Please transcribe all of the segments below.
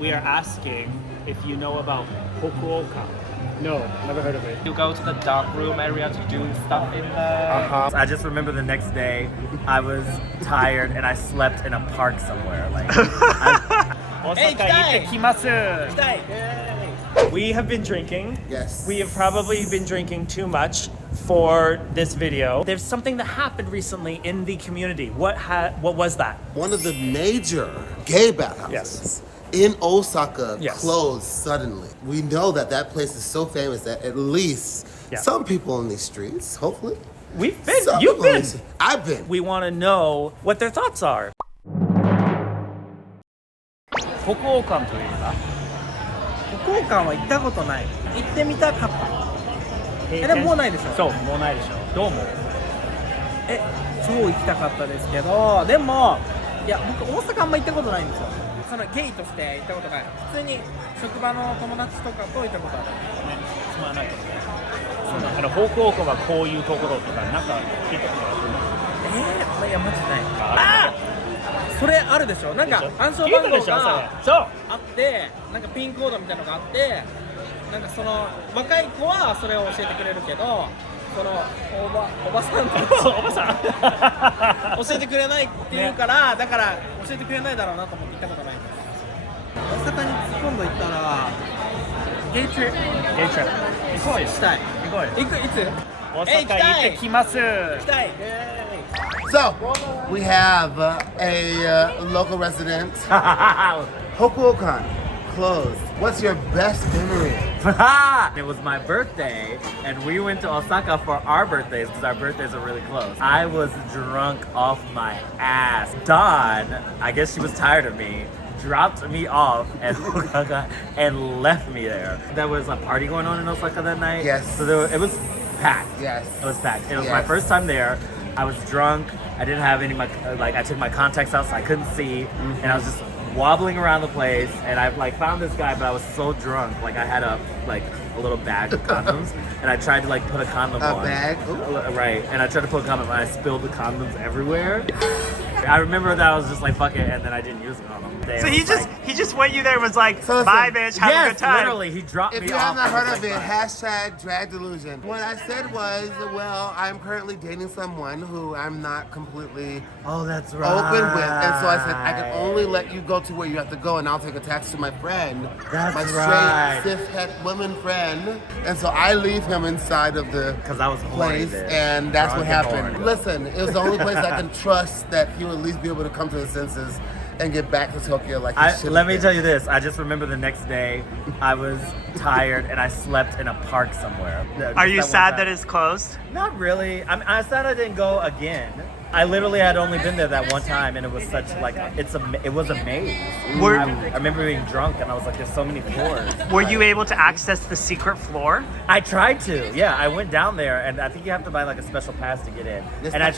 We are asking if you know about Hokuoka. No, never heard of it. You go to the dark room area to do stuff in there. I just remember the next day, I was tired and I slept in a park somewhere. Like, we have been drinking. Yes. We have probably been drinking too much for this video. There's something that happened recently in the community. What was that? One of the major gay bathhouses in Osaka Yes. closed suddenly. We know that that place is so famous that at least some people in these streets, hopefully. We've been. some You've people in been. these- I've been. We want to know what their thoughts are. 北欧館といえば福岡は行ったことない。行ってみたかった。でももうないでしょ。そう、もうないでしょ。どう思う？超行きたかったですけど、でもいや僕大阪あんま行ったことないんですよ。そのゲイとして行ったことない。普通に職場の友達とかと行ったことある。つまらないけどね。北欧館はこういうところとかなんか聞いたことある？いやマジない。あそれあるでしょ。なんか暗証聞いた番号でしょそれ。がそう。あってなんかピンコードみたいなのがあってなんかその若い子はそれを教えてくれるけどそのおばさんたちおばさん教えてくれないって言うから、だから教えてくれないだろうなと思って行ったことないんです大阪に今度行ったらゲイトリップゲイトリップ行こうよ。したい行こうよ。行くいつ大阪行ってきます。行きたい So, we have a local resident. Hokuokan closed. What's your best memory? It was my birthday, and we went to Osaka for our birthdays because our birthdays are really close. I was drunk off my ass. Dawn, I guess she was tired of me, dropped me off at Osaka and left me there. There was a party going on in Osaka that night. Yes. So it was packed. Yes. It was packed. It was Yes. my first time there. I was drunk. I didn't have any I took my contacts out so I couldn't see, and I was just wobbling around the place. And I found this guy, but I was so drunk. Like I had a little bag of condoms, and I tried to put a condom on. A bag? Ooh. Right. And I tried to put a condom, and I spilled the condoms everywhere. I remember that I was just like, fuck it, and then I didn't use them on them. So he just went you there and was like, So bye listen, bitch, have a yes, good time. literally, he dropped If me you off. have not and was heard of like, it, bye. hashtag drag delusion. What I said was, well, I'm currently dating someone who I'm not completely Oh, that's right. open with. And so I said, I can only let you go to where you have to go, and I'll take a taxi to my friend. That's my right. straight, cis-het woman friend. And so I leave him inside of the Because I was horny, place, bitch. and that's what Drunk and happened. horny. Listen, it was the only place I can trust that he would at least be able to come to his senses and get back to Tokyo like he should. Let me tell you this. I just remember the next day, I was tired and I slept in a park somewhere. Are you Just sad one that time. it's closed? Not really. I'm sad I didn't go again. I literally had only been there that one time, and it was such it was a maze. Were- I remember being drunk, and I was like, "There's so many floors." Were you able to access the secret floor? I tried to. Yeah, I went down there, and I think you have to buy a special pass to get in. That's And not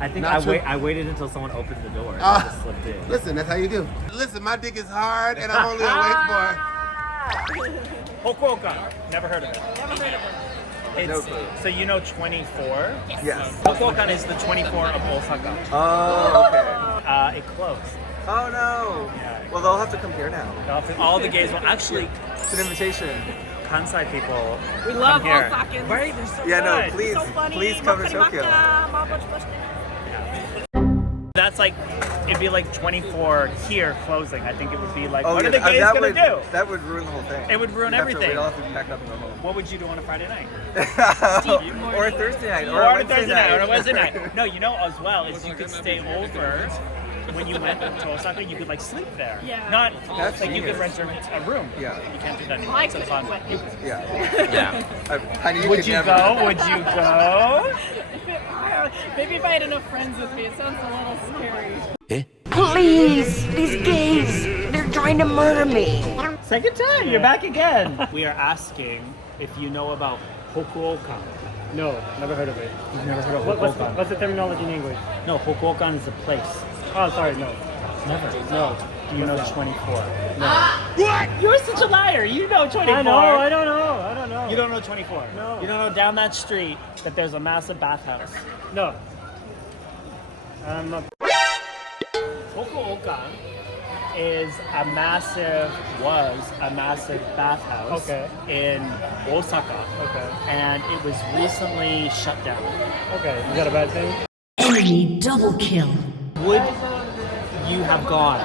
I think Not true. I waited until someone opened the door. And Ah. I just slipped in. Listen, that's how you do. Listen, my dick is hard, and I'm only awake for. Hokuoka. Never heard of it. It's, No clue. So you know 24? Yes. Hokuoka is the 24 of Osaka. Oh, okay. It closed. Oh no. Yeah. Well, they'll have to come here now. All the gays will actually, It's an invitation. Kansai people We love come here. Osakans. Right? They're so Yeah, no, good. please, So funny. please cover Makari Tokyo. Maka, That's like, it'd be like 24 here closing. I think it would be like, Oh, what yeah, are the gays that gonna would, do? That would ruin the whole thing. It would ruin everything. We'd all have to pack up and go home. What would you do on a Friday night? Or a Thursday night. Or a on a Wednesday Thursday night, or a Wednesday night. No, you know as well is you could stay over when you went to Osaka. You could sleep there. Yeah. Not That's like you could genius. rent a room. Yeah. You can't do that anymore. I It's could, fun. but- Yeah. Yeah. Honey, Would could you never. go? Would you go? Maybe if I had enough friends with me, it sounds a little scary. Please, these gays, they're trying to murder me. Second time, you're back again. We are asking if you know about Hokuokan. No, never heard of it. You've never heard of What's, what's the terminology in English? No, Hokuokan is a place. Oh, sorry, no. Never. No. Do you know 24? No. What? You're such a liar. You know 24. I know, I don't know. You don't know 24? No. You don't know down that street that there's a massive bathhouse? No. I'm not. Hokuokan was a massive bathhouse Okay. in Osaka. Okay. And it was recently shut down. Okay. Is that a bad thing? Enemy double kill. Would you have gone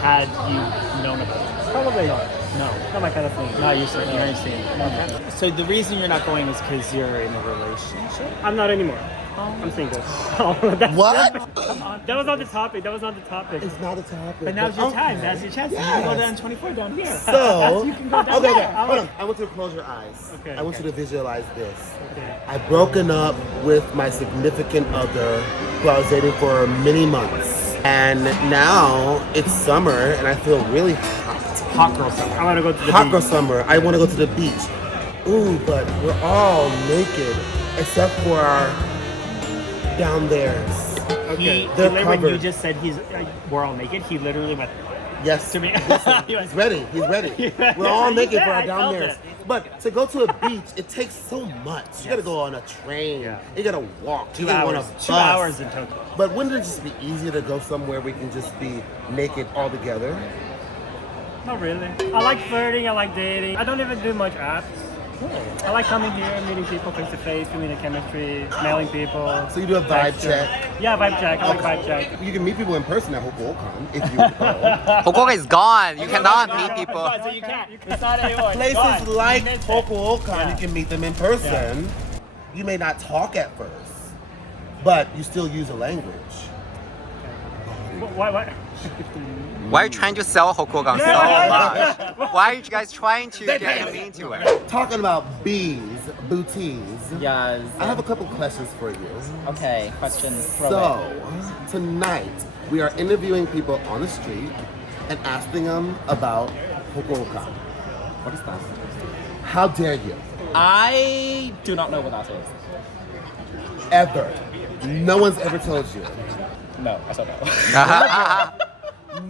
had you known about it? Probably not. No. Not my kind of thing. No, you're saying. Okay. So the reason you're not going is because you're in a relationship? I'm not anymore. I'm single. Oh, that's, What? that was not the topic. That was not the topic. It's not a topic. But now's your okay. time. Now's your chance. You can go down 24 down here. So, You can go down okay, there. hold on. I want you to close your eyes. Okay. I want you to visualize this. Okay. I've broken up with my significant other who I was dating for many months. And now it's summer and I feel really hot. Hot girl summer. I want to go to the Hot beach. girl summer. I want to go to the beach. Ooh, but we're all naked except for our down there's. He, They're when you covered. just said we're all naked, he literally went Yes. to me. He went, He's ready. He's ready. We're all naked for Yeah, our I down felt there. it. But to go to a beach, it takes so much. You gotta go on a train. Yeah. You gotta walk. 2 You gotta go on hours. a 2 bus. hours in total. But wouldn't it just be easier to go somewhere we can just be naked all together? Not really. I like flirting. I like dating. I don't even do much apps. I like coming here, meeting people face to face, feeling the chemistry, smelling people. So you do a vibe check. Yeah, vibe check. I like vibe check. You can meet people in person at Hokuokan if you go. Hokuoka is gone. You cannot meet people. So you can't. It's not anymore. Places like Hokuokan, you can meet them in person. You may not talk at first, but you still use a language. What? Why are you trying to sell Hokuokan so much? Why are you guys trying to get me into it? Talking about bees, booties. Yes. I have a couple questions for you. Okay, questions. So, tonight we are interviewing people on the street and asking them about Hokuokan. What is that? How dare you? I do not know what that is. Ever. No one's ever told you. No, I don't know.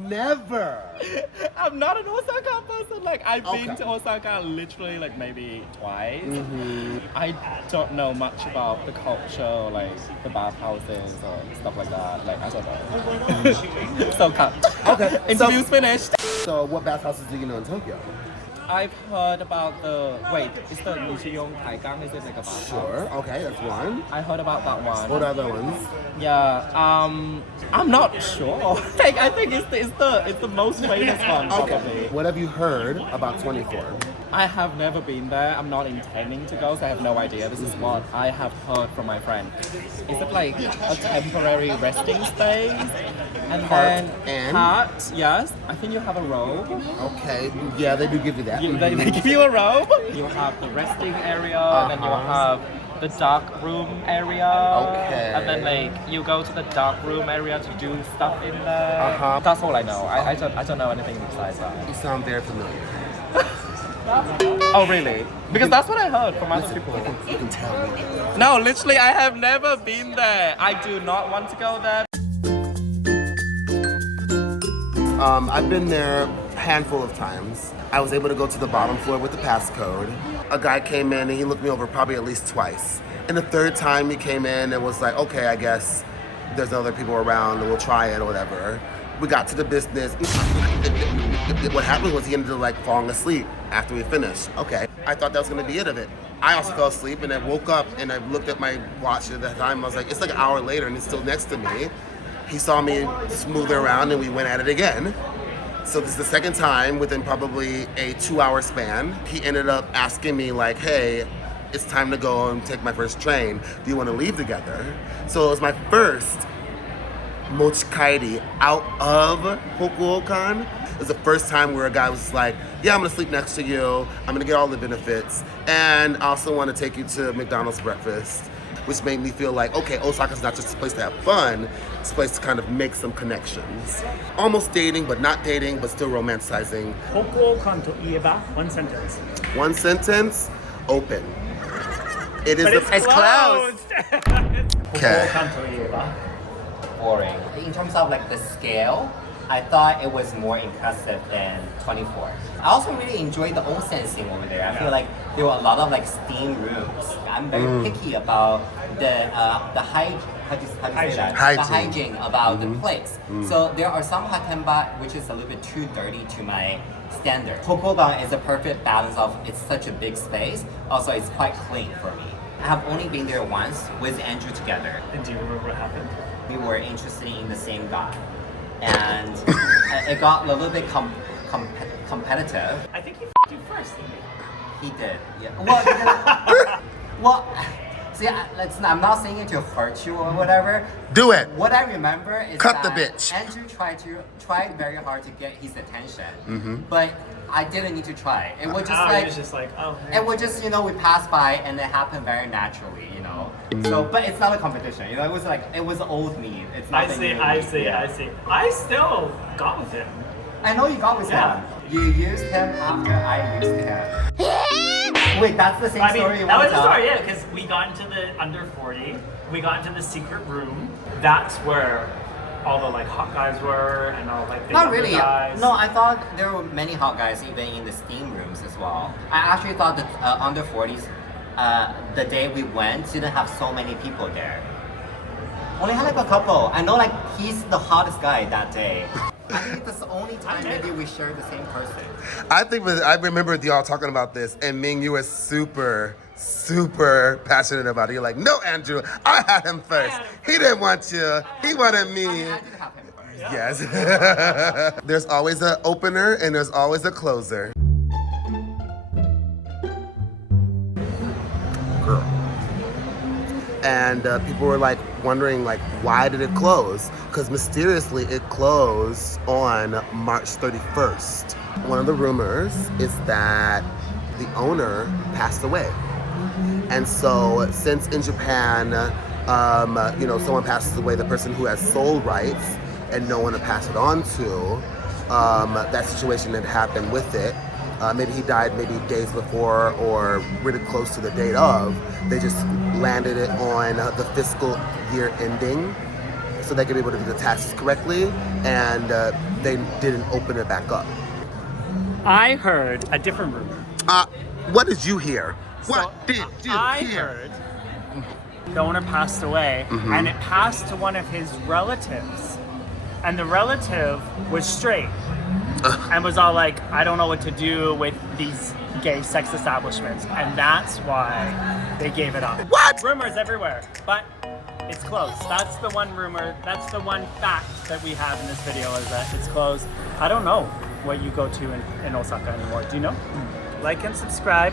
Never. I'm not an Osaka person. Like, I've been to Osaka literally like maybe twice. I don't know much about the culture, like the bathhouses or stuff like that. Like, I don't know. So cut. Okay. Interview's finished. So what bathhouses do you know in Tokyo? I've heard about the is the Nishiyong Taigang? Is it like a bathhouse? Sure. Okay, that's one. I heard about that one. What other ones? Yeah. I'm not sure. Like, I think it's the most famous one probably. Okay. What have you heard about 24? I have never been there. I'm not intending to go, so I have no idea. This is what I have heard from my friend. Is it like a temporary resting space? And Part then and? yes. I think you have a robe. Okay. Yeah, they do give you that. They give you a robe. You have the resting area, and then you have the dark room area. Okay. And then like you go to the dark room area to do stuff in there. That's all I know. I don't know anything besides that. You sound very familiar. Oh really? Because that's what I heard from other people. You can tell me. No, literally, I have never been there. I do not want to go there. I've been there a handful of times. I was able to go to the bottom floor with the passcode. A guy came in and he looked me over probably at least twice. And the third time he came in and was like, okay, I guess there's other people around and we'll try it or whatever. We got to the business. What happened was he ended up like falling asleep after we finished. Okay, I thought that was gonna be it of it. I also fell asleep and I woke up and I looked at my watch at that time. I was like, it's like an hour later and he's still next to me. He saw me smoothing around and we went at it again. So this is the second time within probably a 2-hour span. He ended up asking me like, hey, it's time to go and take my first train. Do you want to leave together? So it was my first mochikairi out of Hokuokan. It was the first time where a guy was like, yeah, I'm gonna sleep next to you. I'm gonna get all the benefits. And I also want to take you to McDonald's breakfast, which made me feel like, okay, Osaka's not just a place to have fun, it's a place to kind of make some connections. Almost dating, but not dating, but still romanticizing. Hokuokan to ieba, one sentence. One sentence, open. It is It's closed. Okay. Hokuokan to ieba. Boring. In terms of like the scale, I thought it was more impressive than 24. I also really enjoyed the onsen scene over there. I feel like there were a lot of like steam rooms. I'm very picky about the how do you say that? Hygiene. The hygiene about the place. So there are some hakkenbak which is a little bit too dirty to my standard. Hokuokan is a perfect balance of it's such a big space. Also, it's quite clean for me. I have only been there once with Andrew together. And do you remember what happened? We were interested in the same guy, and it got a little bit competitive. I think he f***ed you first, didn't he? He did. Yeah. Well, because, well, see, I'm not saying it to hurt you or whatever. Do it. What I remember is Cut that the bitch. Andrew tried very hard to get his attention, but I didn't need to try. It was just It was just like, oh, hey. it was just, we passed by and it happened very naturally, So, but it's not a competition, it was like, it was old me. It's I nothing see, new. I see, Yeah. I see. I still got with him. I know you got with Yeah. him. You used him after I used him. Wait, that's the same I mean, story you that want was to the tell? story, yeah, because we got into the under 40, we got into the secret room. That's where all the like hot guys were and all like the Not younger really. guys. No, I thought there were many hot guys even in the steam rooms as well. I actually thought that under 40s, the day we went, didn't have so many people there. Only had like a couple. I know like he's the hottest guy that day. I think that's the only time maybe we shared the same person. I remember y'all talking about this, and Ming, you were super passionate about it. You're like, no, Andrew, I had him first. He didn't want you. He wanted me. I did have him first. Yes. There's always an opener and there's always a closer. Girl. And people were like wondering like, why did it close? Because mysteriously it closed on March 31st. One of the rumors is that the owner passed away. And so since in Japan, someone passes away, the person who has sole rights and no one to pass it on to, that situation had happened with it. Maybe he died maybe days before or really close to the date of. They just landed it on the fiscal year ending so they could be able to do the taxes correctly, and they didn't open it back up. I heard a different rumor. What did you hear? What So, did you I hear? heard the owner passed away, and it passed to one of his relatives, and the relative was straight and was all like, I don't know what to do with these gay sex establishments, and that's why they gave it up. What? Rumors everywhere, but it's closed. That's the one rumor, that's the one fact that we have in this video, is that it's closed. I don't know what you go to in Osaka anymore. Do you know? Like and subscribe.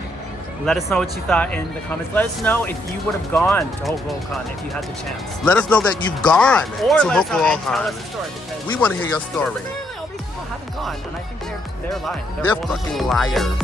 Let us know what you thought in the comments. Let us know if you would have gone to Hokuokan if you had the chance. Let us know that you've gone Or to let us know and tell us Hokuokan. a story, because We want to hear your story. apparently all these people haven't gone, and I think they're lying. They're full of fucking shit. liars.